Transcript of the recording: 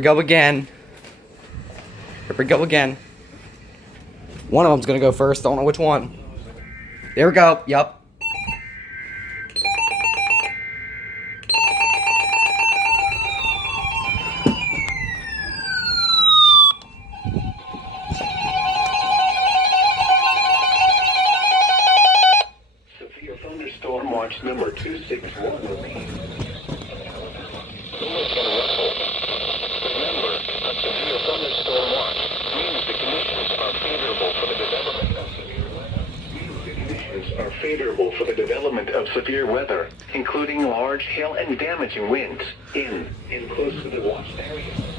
we go again. Here we go again. One of them's gonna go first. Don't know which one. There we go. Yup. Severe thunderstorm watch number 261 remains. Remember, a severe thunderstorm watch means the conditions are favorable for the development of severe weather. The conditions are favorable for the development of severe weather, including large hail and damaging winds in and close to the watched area.